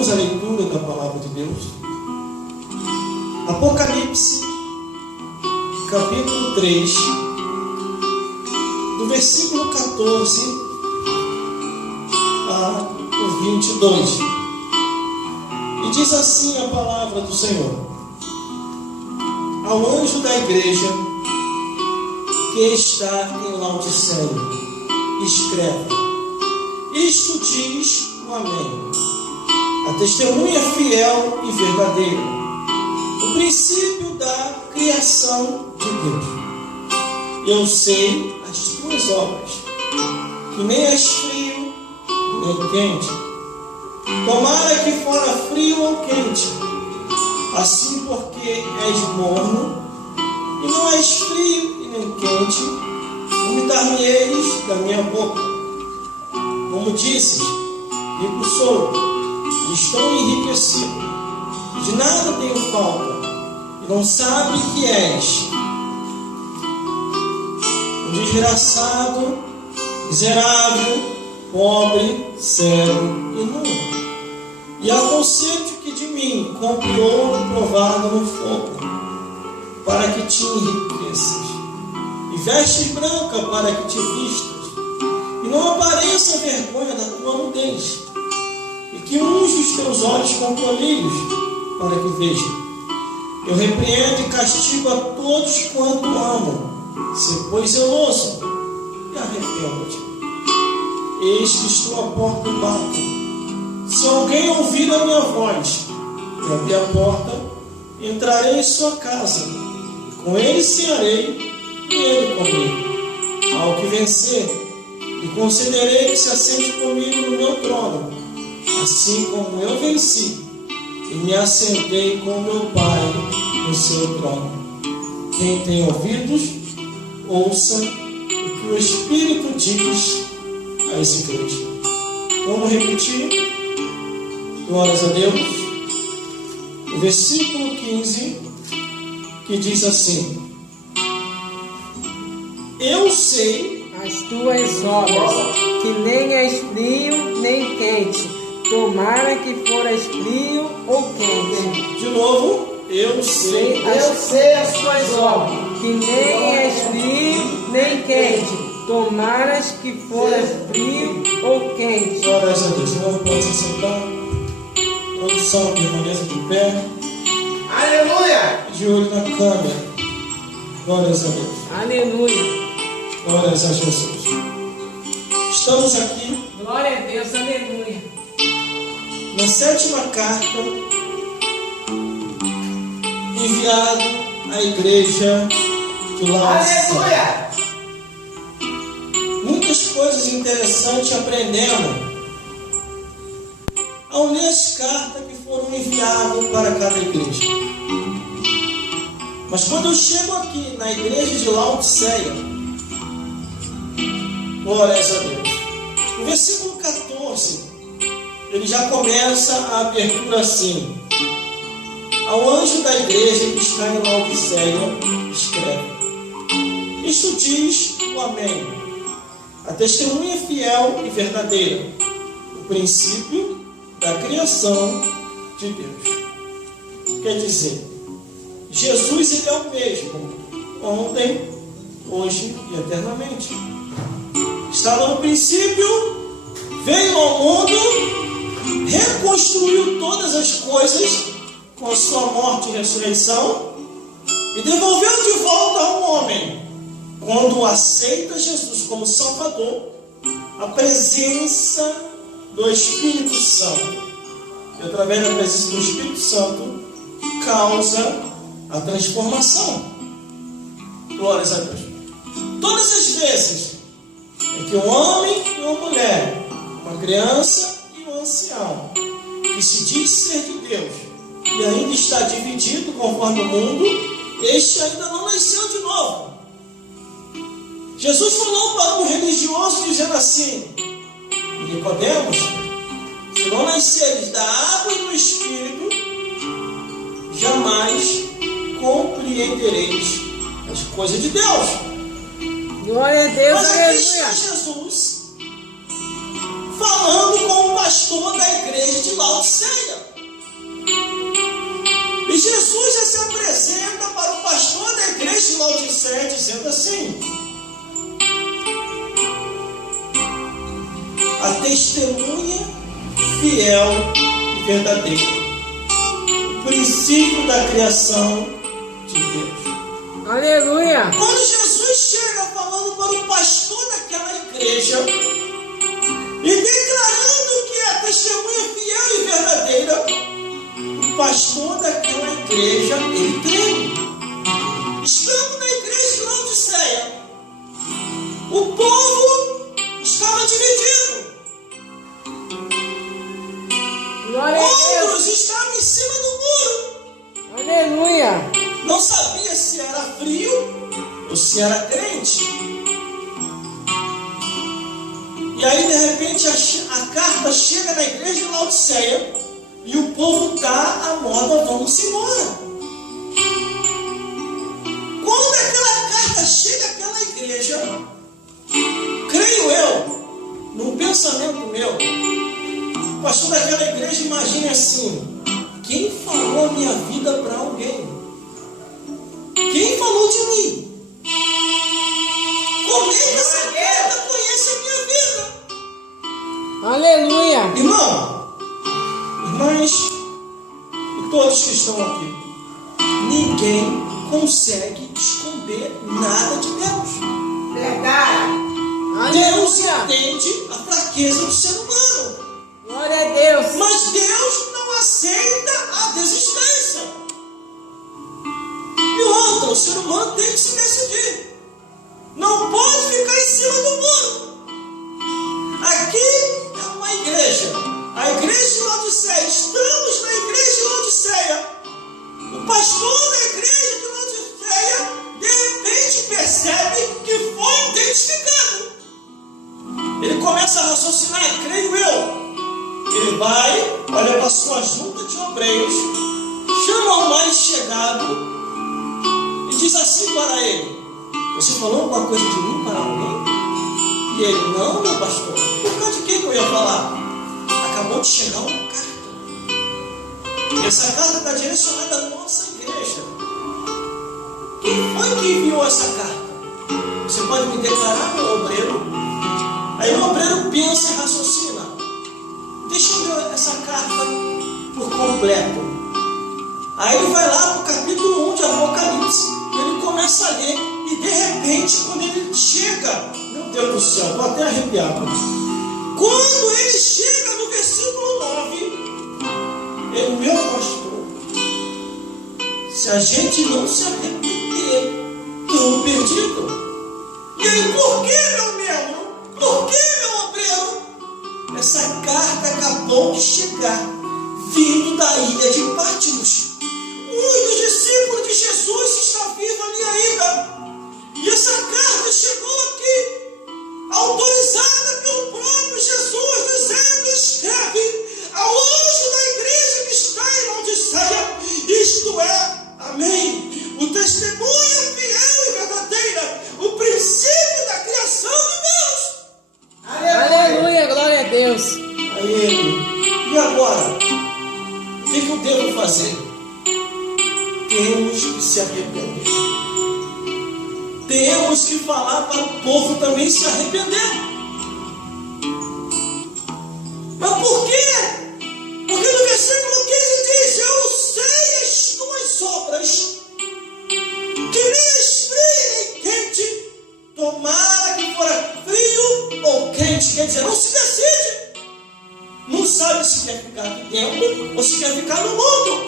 Vamos à leitura da palavra de Deus. Apocalipse, capítulo 3, do versículo 14 ao 22. E diz assim a palavra do Senhor: ao anjo da igreja que está em Laodiceia, escreve: isto diz o Amém, a testemunha fiel e verdadeira, o princípio da criação de Deus. Eu sei as tuas obras, que nem és frio nem quente. Tomara que fora frio ou quente. Assim, porque és morno e não és frio e nem quente, vomitar-me-eis da minha boca. Como dizes, rico sou, e estou enriquecido, de nada tenho falta, e não sabe que és um desgraçado, miserável, pobre, cego e nu. E aconselho-te que de mim compre ouro provado no fogo, para que te enriqueças, e vestes branca para que te vistas, e não apareça a vergonha da tua nudez, e que unge os teus olhos com colírios, para que vejam. Eu repreendo e castigo a todos quanto amo. Se pois zeloso, e arrependa-te. Eis que estou à porta e bato. Se alguém ouvir a minha voz e abrir a porta, entrarei em sua casa, e com ele cearei, e ele comigo. Ao que vencer, lhe concederei que se assente comigo no meu trono, assim como eu venci e me assentei com meu Pai no seu trono. Quem tem ouvidos, ouça o que o Espírito diz às igrejas. Vamos repetir? Glórias a Deus. O versículo 15, que diz assim: eu sei as tuas obras, que nem és frio nem quente. Tomara que foras frio ou quente. De novo, eu sei as tuas obras, que nem és frio nem quente. Tomaras que foras frio ou quente. Glórias a Deus. Não pode se sentar. Produção, permaneça de pé. Aleluia! De olho na câmera. Glórias a Deus. Aleluia. Glórias a Jesus. Estamos aqui. Glória a Deus, aleluia. Na 7ª carta enviada à igreja de Laodiceia. Aleluia! Muitas coisas interessantes aprendemos ao ler as cartas que foram enviadas para cada igreja. Mas quando eu chego aqui na igreja de Laodiceia, glórias a Deus, no versículo 14, ele já começa a abertura assim: ao anjo da igreja que está em Laodiceia, escreve: isto diz o Amém, a testemunha fiel e verdadeira, o princípio da criação de Deus. Quer dizer, Jesus, ele é o mesmo, ontem, hoje e eternamente. Estava no princípio, veio ao mundo, reconstruiu todas as coisas com a sua morte e ressurreição e devolveu de volta ao homem, quando aceita Jesus como Salvador, a presença do Espírito Santo. E através da presença do Espírito Santo causa a transformação. Glórias a Deus. Todas as vezes em que um homem e uma mulher, uma criança e um ancião, que se diz ser de Deus e ainda está dividido conforme o mundo, este ainda não nasceu de novo. Jesus falou para um religioso dizendo assim: Nicodemos, se não nasceres da água e do Espírito, jamais compreendereis as coisas de Deus. Glória a Deus, Mas aqui aleluia. está Jesus falando com o pastor da igreja de Laodiceia. Laodiceia, dizendo assim: a testemunha fiel e verdadeira, o princípio da criação de Deus. Aleluia. Quando Jesus chega falando para o pastor daquela igreja e declarando que é a testemunha fiel e verdadeira, o pastor daquela igreja, ele treme. Estamos na igreja de Laodiceia. O povo estava dividido. Glória a Deus. Outros estavam em cima do muro. Aleluia. Não sabia se era frio ou se era crente. E aí, de repente, a carta chega na igreja de Laodiceia e o povo está à moda, vamos embora. Quando aquela carta chega àquela igreja, creio eu, num pensamento meu, o pastor daquela igreja imagina assim: quem falou a minha vida para alguém? Quem falou de mim? Como é que essa carta conhece a minha vida? Aleluia. Irmão, irmãs e todos que estão aqui, ninguém consegue esconder nada de Deus. Verdade. Deus Aleluia. entende a fraqueza do ser humano, Glória a Deus. mas Deus não aceita a desistência. E outra, o ser humano tem que se decidir. Não pode ficar em cima do muro. Aqui é uma igreja, a igreja de Laodiceia. Estamos na igreja de Laodiceia. O pastor da igreja de Laodiceia de repente percebe que foi identificado. Ele começa a raciocinar, creio eu. Ele vai, olha para a sua junta de obreiros, chama o mais chegado e diz assim para ele: você falou alguma coisa de mim para alguém? E ele: não, meu pastor. Por causa de quem que eu ia falar? Acabou de chegar uma carta. E essa carta está direcionada à nossa igreja. Quem foi que enviou essa carta? Você pode me declarar, meu obreiro? Aí o obreiro pensa e raciocina: deixa eu ler essa carta por completo. Aí ele vai lá para o capítulo 1 de Apocalipse. Ele começa a ler e de repente, quando ele chega, meu Deus do céu, estou até arrepiado. Quando ele chega no versículo 9, ele: meu pastor, se a gente não se arrepender, estou perdido. E aí, por que, meu membro? Por que, meu obreiro? Essa carta acabou de chegar, vindo da ilha de Patmos. Um dos discípulos de Jesus está vivo ali ainda. E essa carta chegou aqui, autorizada pelo próprio Jesus, dizendo: escreve ao anjo da igreja que está em Laodiceia, isto é, amém, o testemunha fiel e verdadeira, o princípio da criação de Deus. Aleluia. Glória a Deus. Aí ele: e agora? O que eu devo fazer? Temos que se arrepender. Temos que falar para o povo também se arrepender. Mas por quê? Porque no versículo 15 diz: eu sei as tuas obras, que nem és frio nem quente, tomara que fora frio ou quente. Quer dizer, não se decide. Não sabe se quer ficar aqui dentro ou se quer ficar no mundo.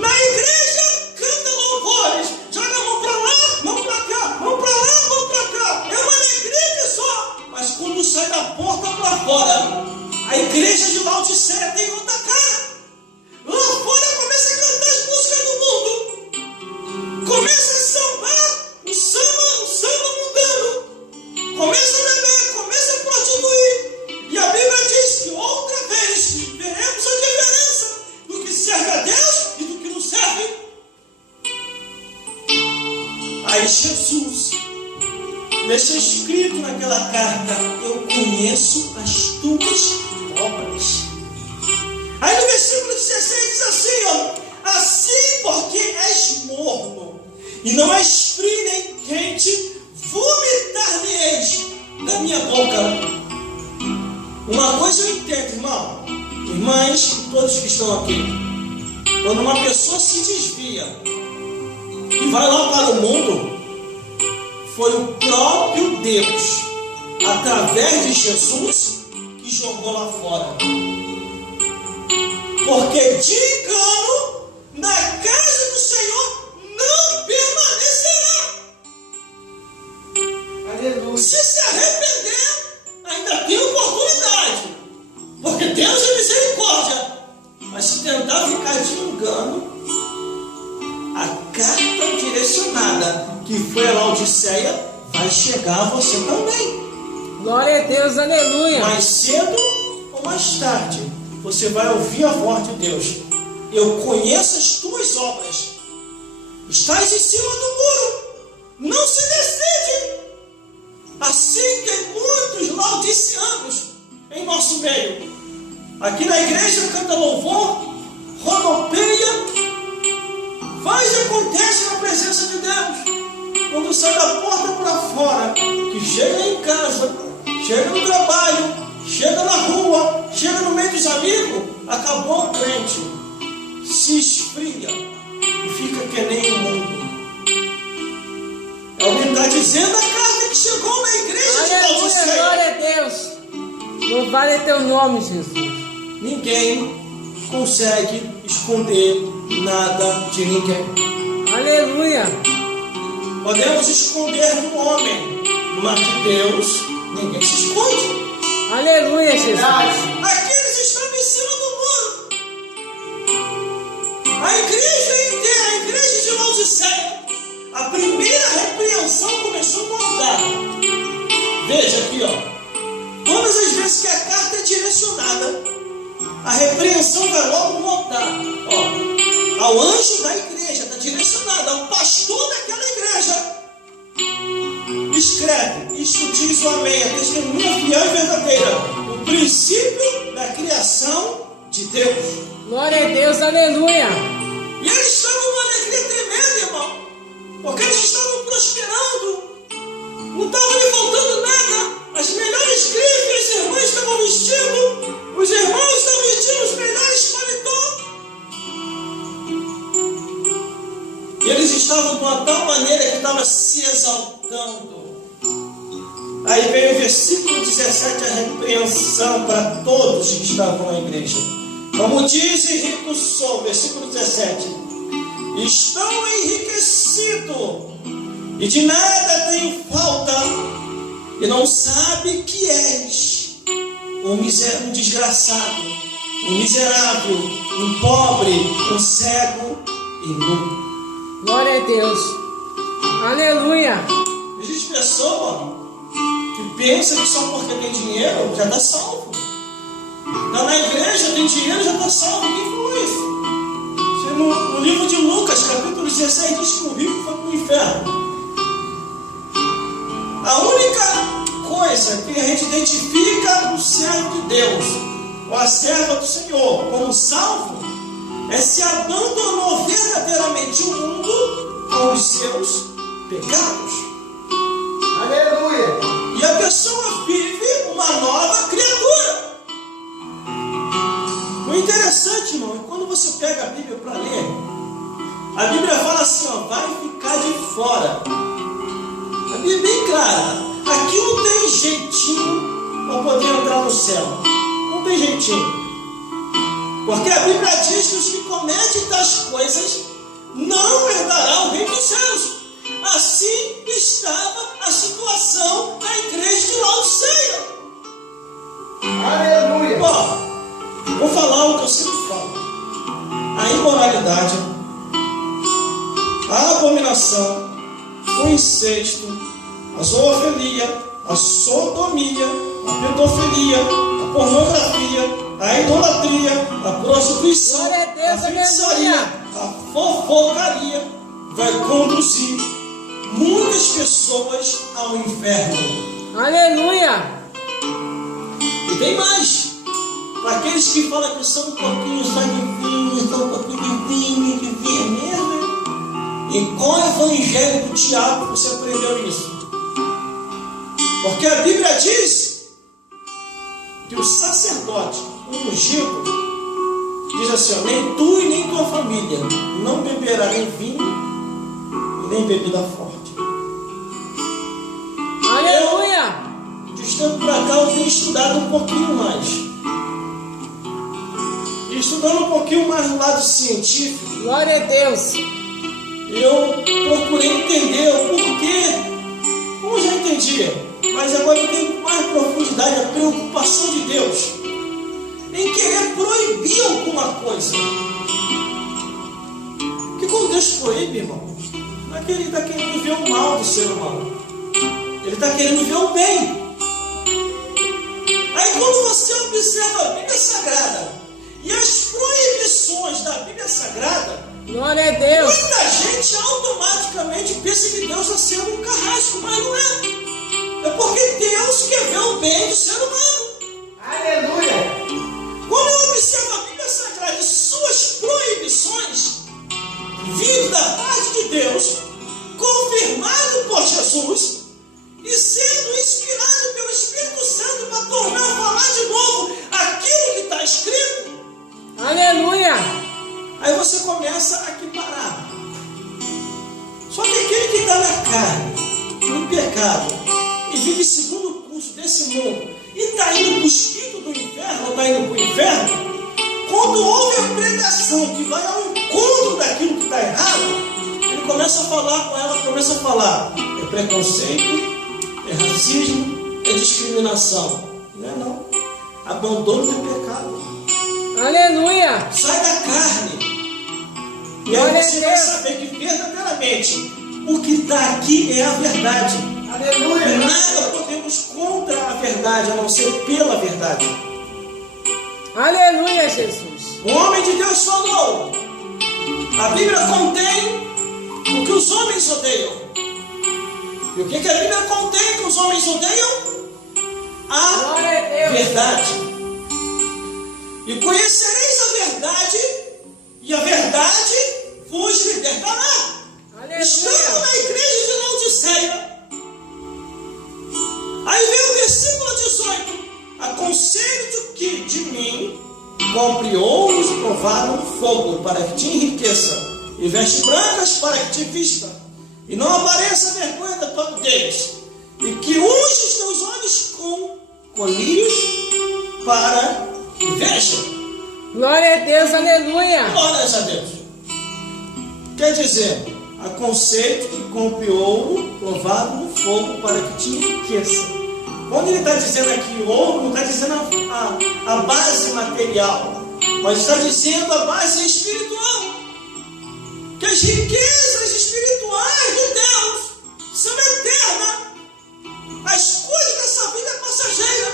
Na igreja, canta louvores, joga a mão para lá, mão para cá, mão para lá, mão para cá. É uma alegria só. Mas quando sai da porta para fora, a igreja de Laodiceia tem outra cara. Lá fora começa a cantar as músicas do mundo. Começa a sambar o samba mundano. Começa a beber, começa a prostituir. E a Bíblia diz que outra vez veremos a diferença do que serve a Deus e do que não serve. Aí Jesus deixa escrito naquela carta: eu conheço as tuas obras. Aí no versículo 16 diz assim, ó: assim porque és morno e não és frio nem quente, todos que estão aqui. Quando uma pessoa se desvia e vai lá para o mundo, foi o próprio Deus, através de Jesus, que jogou lá fora. Porque de engano, na casa do Senhor não permanecerá. Aleluia. Se arrepender, ainda tem oportunidade. Porque Deus é misericórdia. Mas se tentar ficar de engano, a carta direcionada que foi a Laodiceia vai chegar a você também. Glória a Deus, aleluia. Mais cedo ou mais tarde, você vai ouvir a voz de Deus. Eu conheço as tuas obras. Estás em cima do muro. Não se decide. Assim tem muitos laodiceanos em nosso meio. Aqui na igreja canta louvor, rodopeia, faz e acontece na presença de Deus. Quando sai da porta para fora, que chega em casa, chega no trabalho, chega na rua, chega no meio dos amigos, acabou o crente, se esfria e fica que nem o mundo. É o que está dizendo a carta que chegou na igreja de Aleluia, Laodiceia. glória a Deus. Louvado é teu nome, Jesus. Ninguém consegue esconder nada de ninguém. Aleluia. Podemos esconder do homem, mas de Deus ninguém se esconde. Aleluia, Jesus. Aqueles estão em cima do muro. A igreja inteira, a igreja de Laodiceia, a primeira repreensão começou a mudar. Veja aqui, ó. Todas as vezes que a carta é direcionada, a repreensão vai logo voltar. Ó, ao anjo da igreja, está direcionada ao pastor daquela igreja. Escreve, isto diz o amém, a testemunha fiel e verdadeira, o princípio da criação de Deus. Glória a Deus, aleluia. E eles estavam numa alegria tremenda, irmão, porque eles estavam prosperando, não estava lhe faltando nada. As melhores grifes, os irmãos estavam vestindo, os irmãos estavam vestindo os melhores paletós. E eles estavam de uma tal maneira que estava se exaltando. Aí vem o versículo 17, a repreensão para todos que estavam na igreja. Como diz Rico Sou, versículo 17: estão enriquecidos e de nada tenho falta, e não sabe que és um desgraçado, um miserável, um pobre, um cego e nu. Glória a Deus. Aleluia. Existe pessoa que pensa que só porque tem dinheiro já está salvo. Está na igreja, tem dinheiro, já está salvo. Quem falou isso? No livro de Lucas, capítulo 16, diz que o rico foi para o inferno. A única coisa que a gente identifica o servo de Deus, ou a serva do Senhor, como salvo, é se abandonou verdadeiramente o mundo com os seus pecados. Aleluia. E a pessoa vive uma nova criatura. O interessante, irmão, é quando você pega a Bíblia para ler, a Bíblia fala assim, ó, vai ficar de fora. A Bíblia é bem clara. Aqui não tem jeitinho para poder entrar no céu. Não tem jeitinho. Porque a Bíblia diz que os que cometem tais coisas não herdarão o reino dos céus. Assim estava a situação na igreja de Laodiceia. Aleluia. Ó, vou falar o que eu sempre falo. A imoralidade, a abominação, o incesto, a zoofilia, a sodomia, a pedofilia, a pornografia, a idolatria, a prostituição, Glória a Deus, a feitiçaria, aleluia. a fofocaria vai conduzir muitas pessoas ao inferno. Aleluia. E tem mais. Para aqueles que falam que são um pouquinho só de vinho, são um pouquinho de vinho mesmo. Em qual evangelho do diabo você aprendeu isso? Porque a Bíblia diz que o sacerdote ungido, assim, ó, nem tu e nem tua família não beberá nem vinho e nem bebida forte. Aleluia! De uns tempos para cá eu tenho estudado um pouquinho mais. E estudando um pouquinho mais do lado científico, Glória a Deus! eu procurei entender o porquê. Como eu já entendia, mas agora eu tenho com mais profundidade a preocupação de Deus em querer proibir alguma coisa. Porque quando Deus proíbe, irmão, não é que Ele está querendo ver o mal do ser humano. Ele está querendo ver o bem. Aí quando você observa a Bíblia Sagrada e as proibições da Bíblia Sagrada, Glória a Deus! muita gente automaticamente pensa que Deus está sendo um carrasco, mas não é. É porque Deus quer ver o bem do ser humano. Aleluia! Quando eu observo a Bíblia Sagrada e suas proibições, vindo da parte de Deus, confirmado por Jesus e sendo inspirado pelo Espírito Santo para tornar a falar de novo aquilo que está escrito, Aleluia! aí você começa a equiparar. Só que aquele que está na carne, no pecado, e vive segundo o curso desse mundo, e está indo para o espírito do inferno, ou está indo para o inferno, quando ouve a pregação que vai ao encontro daquilo que está errado, ele começa a falar com ela, começa a falar, é preconceito, é racismo, é discriminação. Não é não. Abandono do pecado. Aleluia! Sai da carne. E Glória aí você a vai Deus. saber que verdadeiramente o que está aqui é a verdade. Aleluia! Nada podemos contra a verdade, a não ser pela verdade. Aleluia, Jesus! O homem de Deus falou. A Bíblia contém o que os homens odeiam. E o que a Bíblia contém que os homens odeiam? A Glória a Deus! verdade. E conhecereis a verdade, e a verdade vos libertará. Estamos Aleluia! na igreja de Laodiceia. Aí vem o versículo 18. Aconselho-te que de mim compre ouros provados no fogo, para que te enriqueça, e vestes brancas para que te vista, e não apareça a vergonha da tua nudez, e que unge os teus olhos com colírios para que vejam. Glória a Deus! Aleluia! Glórias a Deus. Quer dizer, aconselho que compre ouro provado no fogo para que te enriqueça. Quando ele está dizendo aqui ouro, não está dizendo a base material, mas está dizendo a base espiritual. Que as riquezas espirituais de Deus são eternas. As coisas dessa vida é passageira.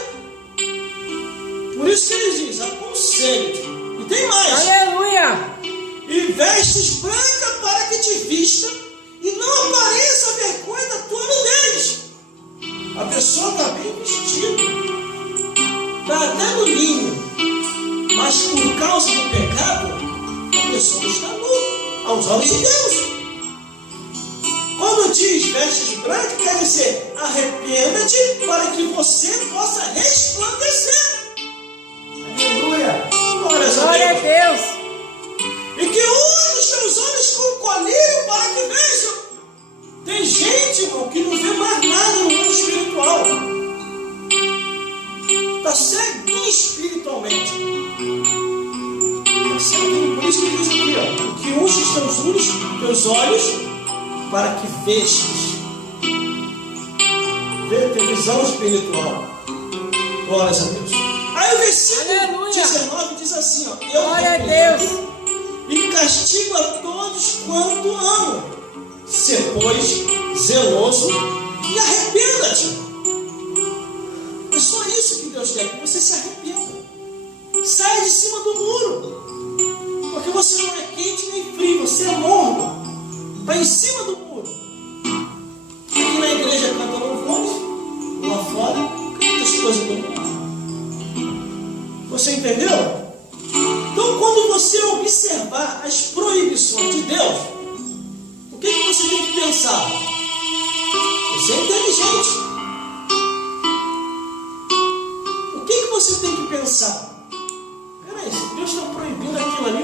Por isso que ele diz, aconselho-te. E tem mais. Aleluia! E vestes branca para que te vista, e não apareça a vergonha da tua nudez. A pessoa está bem vestida, está até no linho, mas por causa do pecado, a pessoa está nua, aos olhos de Deus. Quando diz vestes branca, quer dizer, arrependa-te para que você possa resplandecer. Aleluia! Glórias a Glória a Deus! Deus! E que unge os teus olhos com colírio para que vejam. Tem gente, irmão, que não vê mais nada no mundo espiritual. Está ceguinho espiritualmente. Está ceguinho. Por isso que diz aqui, ó, o que unge os teus olhos para que vejas. Tem visão espiritual. Glórias a Deus. Aí o versículo Aleluia. 19 diz assim, ó, eu Glória a repreendo Deus! e castigo a todos quanto amo. Ser, pois, zeloso e arrependa-te. É só isso que Deus quer, que você se arrependa. Saia de cima do muro. Porque você não é quente nem frio, você é morno. Está em cima do muro. Aqui na igreja canta louvores, lá fora canta as coisas do mundo. Você entendeu? Então, quando você observar as proibições de Deus, o que você tem que pensar? Você é inteligente. O que você tem que pensar? Peraí, se Deus está proibindo aquilo ali,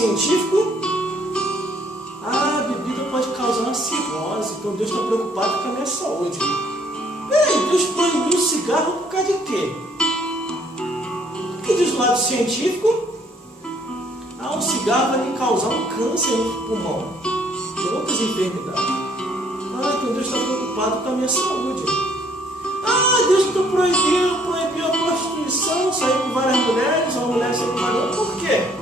científico, a bebida pode causar uma cirrose, então Deus está preocupado com a minha saúde. Peraí, Deus proibiu o cigarro por causa de quê? O que diz o lado científico? O cigarro vai me causar um câncer no pulmão e outras enfermidades. Então Deus está preocupado com a minha saúde. Deus então proibiu a prostituição, sair com várias mulheres, uma mulher sair com várias. Por quê?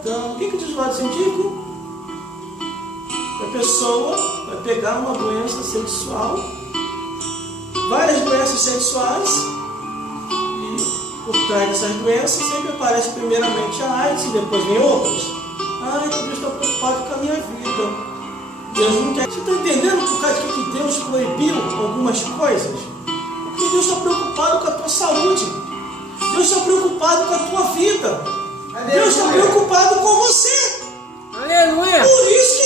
Então, o que diz o lado científico? A pessoa vai pegar uma doença sexual, várias doenças sexuais, e por trás dessas doenças sempre aparece primeiramente a AIDS e depois vem outras. Então Deus está preocupado com a minha vida. Deus não quer. Você está entendendo por causa de que Deus proibiu algumas coisas? Porque Deus está preocupado com a tua saúde. Deus está preocupado com a tua vida. Aleluia. Deus está preocupado com você. Aleluia. Por isso que